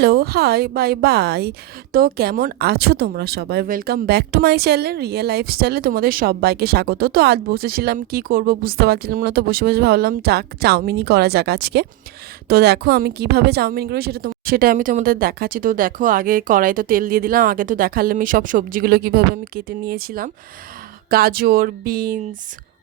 Hello, high, bye bye. তো কেমন আছো তোমরা সবাই? Welcome back to my channel real লাইফস্টাইলে তোমাদের সবাইকে স্বাগত। তো আজ বসেছিলাম কি করব বুঝতে পারছিলাম না, তো বসে বসে ভাবলাম চাউমিনই করা যাক আজকে। তো দেখো আমি কিভাবে চাউমিন করি সেটা আমি তোমাদের দেখাচ্ছি। তো দেখো আগে কড়াই তো তেল দিয়ে দিলাম, আগে তো দেখালাম আমি সব সবজিগুলো কিভাবে আমি কেটে নিয়েছিলাম। গাজর, বিনস,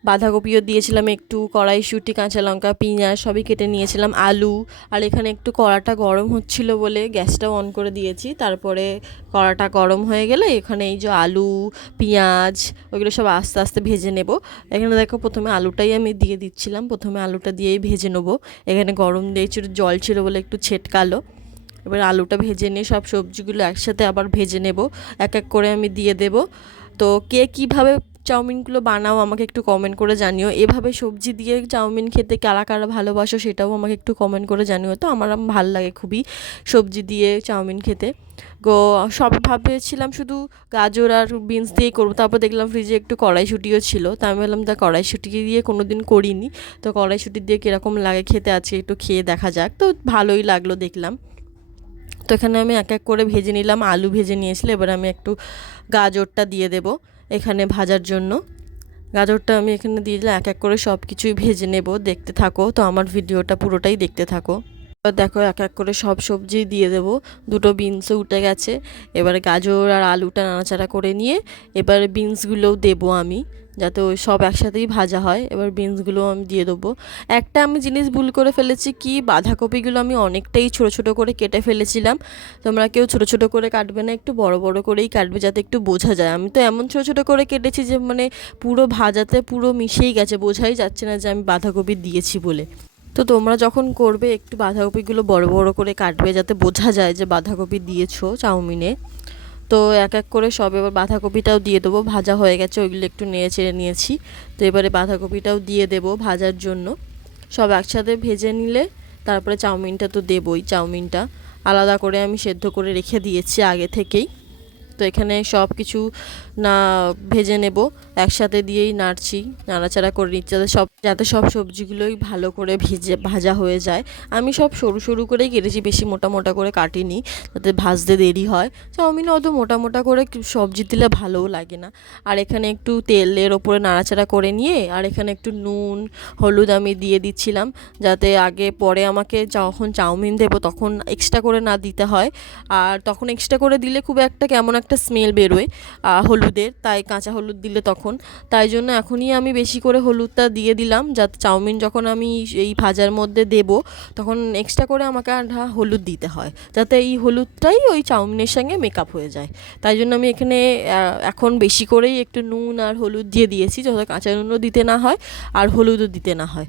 বাঁধাকপিও দিয়েছিলাম একটু, কড়াইশুঁটি, কাঁচা লঙ্কা, পেঁয়াজ সবই কেটে নিয়েছিলাম, আলু। আর এখানে একটু কড়াটা গরম হচ্ছিল বলে গ্যাসটাও অন করে দিয়েছি। তারপরে কড়াটা গরম হয়ে গেলে এখানে এই যে আলু, পেঁয়াজ ওইগুলো সব আস্তে আস্তে ভেজে নেব। এখানে দেখো প্রথমে আলুটাই আমি দিয়ে দিচ্ছিলাম, প্রথমে আলুটা দিয়েই ভেজে নেবো। এখানে গরম দিয়েছি, জল ছিল বলে একটু ছেটকালো। এবার আলুটা ভেজে নিয়ে সব সবজিগুলো একসাথে আবার ভেজে নেব, এক এক করে আমি দিয়ে দেব। তো কে কীভাবে চাউমিনগুলো বানাও আমাকে একটু কমেন্ট করে জানিও। এভাবে সবজি দিয়ে চাউমিন খেতে কারা কারা ভালোবাসো সেটাও আমাকে একটু কমেন্ট করে জানিও। তো আমার ভালো লাগে খুবই সবজি দিয়ে চাউমিন খেতে। সব ভাবেছিলাম শুধু গাজর আর বিনস দিয়েই করবো, তারপর দেখলাম ফ্রিজে একটু কড়াইশুঁটিও ছিল, তা আমি বললাম কড়াইশুঁটি দিয়ে কোনো দিন করিনি, তো কড়াইশুঁটি দিয়ে কীরকম লাগে খেতে আছে একটু খেয়ে দেখা যাক। তো ভালোই লাগলো দেখলাম। তো এখানে আমি এক এক করে ভেজে নিলাম, আলু ভেজে নিয়েছিল। এবার আমি একটু গাজরটা দিয়ে দেব এখানে ভাজার জন্য। গাজরটা আমি এখানে দিয়ে দিলাম, এক এক করে সব কিছুই ভেজে নেব। দেখতে থাকো, তো আমার ভিডিওটা পুরোটাই দেখতে থাকো। দেখো এক এক করে সব সবজি দিয়ে দেবো। দুটো বিনসও উঠে গেছে। এবারে গাজর আর আলুটা নাড়াচাড়া করে নিয়ে এবার বিনসগুলোও দেবো আমি, যাতে ওই সব একসাথেই ভাজা হয়। এবার বিনসগুলোও আমি দিয়ে দেবো। একটা আমি জিনিস ভুল করে ফেলেছি, কি বাঁধাকপিগুলো আমি অনেকটাই ছোট ছোট করে কেটে ফেলেছিলাম। তোমরা কেউ ছোট ছোট করে কাটবে না, একটু বড় বড় করেই কাটবে যাতে একটু বোঝা যায়। আমি তো এমন ছোট ছোট করে কেটেছি যে মানে পুরো ভাজাতে পুরো মিশেই গেছে, বোঝাই যাচ্ছে না যে আমি বাঁধাকপি দিয়েছি বলে। তো তোমরা যখন করবে একটু বাঁধাকপিগুলো বড় বড় করে কাটবে যাতে বোঝা যায় যে বাঁধাকপি দিয়েছো চাউমিনে। তো এক এক করে সব এবার বাঁধাকপিটাও দিয়ে দেবো, ভাজা হয়ে গেছে ওইগুলো একটু নেড়ে চেড়ে নিয়েছি। তো এবারে বাঁধাকপিটাও দিয়ে দেবো ভাজার জন্য। সব একসাথে ভেজে নিলে তারপরে চাউমিনটা তো দেবই। চাউমিনটা আলাদা করে আমি সেদ্ধ করে রেখে দিয়েছি আগে থেকেই। তো এখানে সব কিছু না ভেজে নেব, একসাথে দিয়েই নাড়ছি, নাড়াচাড়া করে নিচ্ছি যাতে সব সবজিগুলোই ভালো করে ভাজা হয়ে যায়। আমি সব সরু সরু করেই কেটেছি, বেশি মোটা মোটা করে কাটিনি যাতে ভাজতে দেরি হয়। চাউমিনে অত মোটা মোটা করে সবজি দিলে ভালোও লাগে না। আর এখানে একটু তেলের ওপরে নাড়াচাড়া করে নিয়ে আর এখানে একটু নুন হলুদ আমি দিয়ে দিচ্ছিলাম, যাতে আগে পরে আমাকে যখন চাউমিন দেবো তখন এক্সট্রা করে না দিতে হয়। আর তখন এক্সট্রা করে দিলে খুব একটা কেমন একটা স্মেল বেরোয় হলুদের, তাই কাঁচা হলুদ দিলে তখন, তাই জন্য এখনই আমি বেশি করে হলুদটা দিয়ে দিলাম, যাতে চাউমিন যখন আমি এই ভাজার মধ্যে দেব তখন এক্সট্রা করে আমাকে হলুদ দিতে হয়, যাতে এই হলুদটাই ওই চাউমিনের সঙ্গে মেকআপ হয়ে যায়। তাই জন্য আমি এখানে এখন বেশি করেই একটু নুন আর হলুদ দিয়ে দিয়েছি, যাতে কাঁচা নুনও দিতে না হয় আর হলুদও দিতে না হয়।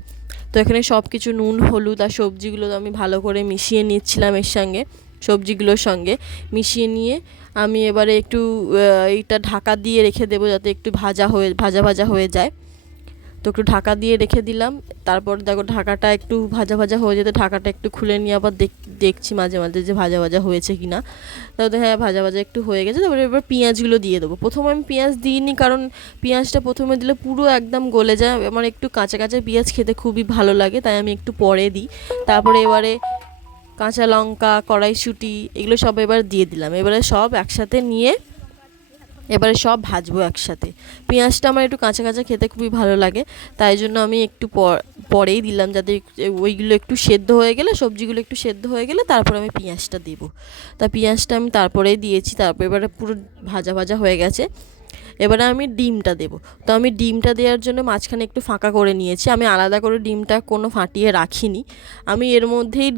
তো এখানে সব কিছু নুন হলুদ আর সবজিগুলো আমি ভালো করে মিশিয়ে নিচ্ছিলাম এর সঙ্গে, সবজিগুলোর সঙ্গে মিশিয়ে নিয়ে আমি এবারে একটু এইটা ঢাকা দিয়ে রেখে দেবো যাতে একটু ভাজা ভাজা হয়ে যায়। তো একটু ঢাকা দিয়ে রেখে দিলাম। তারপর দেখো ঢাকাটা একটু ভাজা ভাজা হয়ে যেতে ঢাকাটা একটু খুলে নিয়ে আবার দেখছি মাঝে মাঝে যে ভাজা ভাজা হয়েছে কি না। তাহলে হ্যাঁ ভাজা ভাজা একটু হয়ে গেছে। তারপরে এবার পেঁয়াজগুলো দিয়ে দেবো। প্রথমে আমি পেঁয়াজ দিইনি, কারণ পেঁয়াজটা প্রথমে দিলে পুরো একদম গলে যায়, আমার একটু কাঁচা কাঁচা পেঁয়াজ খেতে খুবই ভালো লাগে, তাই আমি একটু পরে দিই। তারপরে এবারে কাঁচা লঙ্কা, কড়াইশুঁটি এগুলো সব এবার দিয়ে দিলাম। এবারে সব একসাথে নিয়ে এবারে সব ভাজবো একসাথে। পেঁয়াজটা আমার একটু কাঁচা কাঁচা খেতে খুবই ভালো লাগে, তাই জন্য আমি একটু পরেই দিলাম, যাতে ওইগুলো একটু সেদ্ধ হয়ে গেলে, সবজিগুলো একটু সেদ্ধ হয়ে গেলে তারপর আমি পেঁয়াজটা দেবো। তা পেঁয়াজটা আমি তারপরেই দিয়েছি। তারপর এবারে পুরো ভাজা ভাজা হয়ে গেছে। এবারে আমি ডিমটা দেবো। তো আমি ডিমটা দেওয়ার জন্য মাঝখানে একটু ফাঁকা করে নিয়েছি, আমি আলাদা করে ডিমটা কোনো ফাটিয়ে রাখিনি, আমি এর মধ্যেই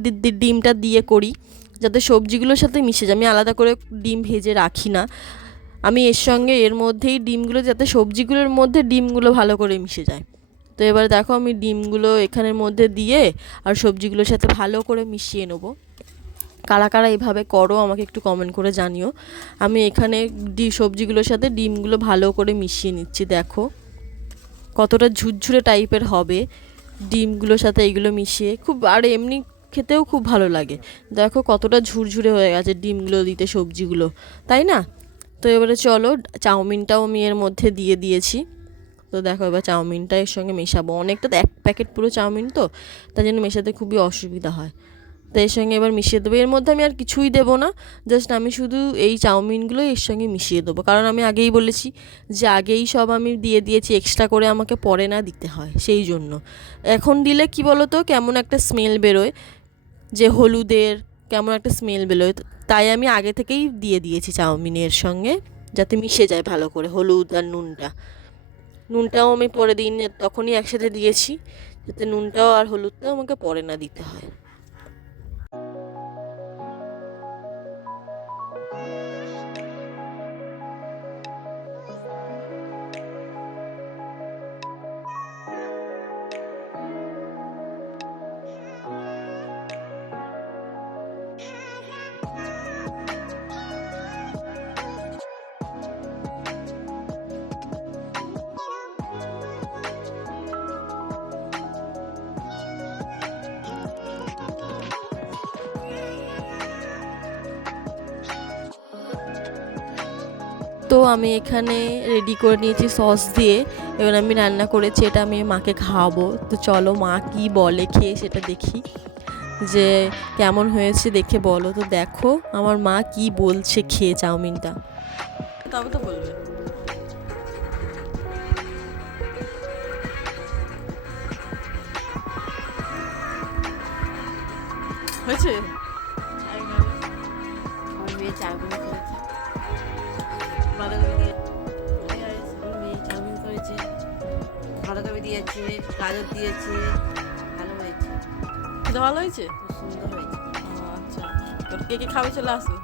ডিমটা দিয়ে করি যাতে সবজিগুলোর সাথে মিশে যায়। আমি আলাদা করে ডিম ভেজে রাখি না, আমি এর সঙ্গে এর মধ্যেই ডিমগুলো, যাতে সবজিগুলোর মধ্যে ডিমগুলো ভালো করে মিশে যায়। তো এবার দেখো আমি ডিমগুলো এখানের মধ্যে দিয়ে আর সবজিগুলোর সাথে ভালো করে মিশিয়ে নেবো। কারা কারা এইভাবে করো আমাকে একটু কমেন্ট করে জানিও। আমি এখানে সবজিগুলোর সাথে ডিমগুলো ভালো করে মিশিয়ে নিচ্ছি। দেখো কতটা ঝুরঝুরে টাইপের হবে ডিমগুলোর সাথে এইগুলো মিশিয়ে, খুব আর এমনি খেতেও খুব ভালো লাগে। দেখো কতটা ঝুরঝুরে হয়ে গেছে ডিমগুলো দিতে সবজিগুলো, তাই না? তো এবারে চলো চাউমিনটাও আমি এর মধ্যে দিয়ে দিয়েছি। তো দেখো এবার চাউমিনটা এর সঙ্গে মেশাবো, অনেকটা এক প্যাকেট পুরো চাউমিন তো, তাই জন্য মেশাতে খুবই অসুবিধা হয়। তো এর সঙ্গে এবার মিশিয়ে দেবো। এর মধ্যে আমি আর কিছুই দেবো না, জাস্ট আমি শুধু এই চাউমিনগুলো এর সঙ্গে মিশিয়ে দেবো, কারণ আমি আগেই বলেছি যে আগেই সব আমি দিয়ে দিয়েছি, এক্সট্রা করে আমাকে পরে না দিতে হয়, সেই জন্য। এখন দিলে কি বলো তো, কেমন একটা স্মেল বেরোয়, যে হলুদের কেমন একটা স্মেল বেরোয়, তাই আমি আগে থেকেই দিয়ে দিয়েছি চাউমিনের সঙ্গে, যাতে মিশে যায় ভালো করে হলুদ আর নুনটাও আমি পরে দিইনি, তখনই একসাথে দিয়েছি, যাতে নুনটাও আর হলুদটাও আমাকে পরে না দিতে হয়। তো আমি এখানে রেডি করে নিয়েছি সস দিয়ে, এবার আমি রান্না করেছি, এটা আমি মাকে খাওয়াবো। তো চলো মা কি বলে খেয়ে সেটা দেখি, যে কেমন হয়েছে দেখে বলো। তো দেখো আমার মা কি বলছে খেয়ে চাউমিনটা, তবে তো বলবে। হয়েছে আমার মেয়ে চাউমিন করেছে, বাঁধাকপি দিয়ে আমার মেয়ে চাউমিন করেছে, বাঁধাকপি দিয়েছে, গাজর দিয়েছে, ভালো হয়েছে, খেতে ভালো হয়েছে? খুব সুন্দর হয়েছে। আচ্ছা, তোর কে কে খাবে চলে আসো।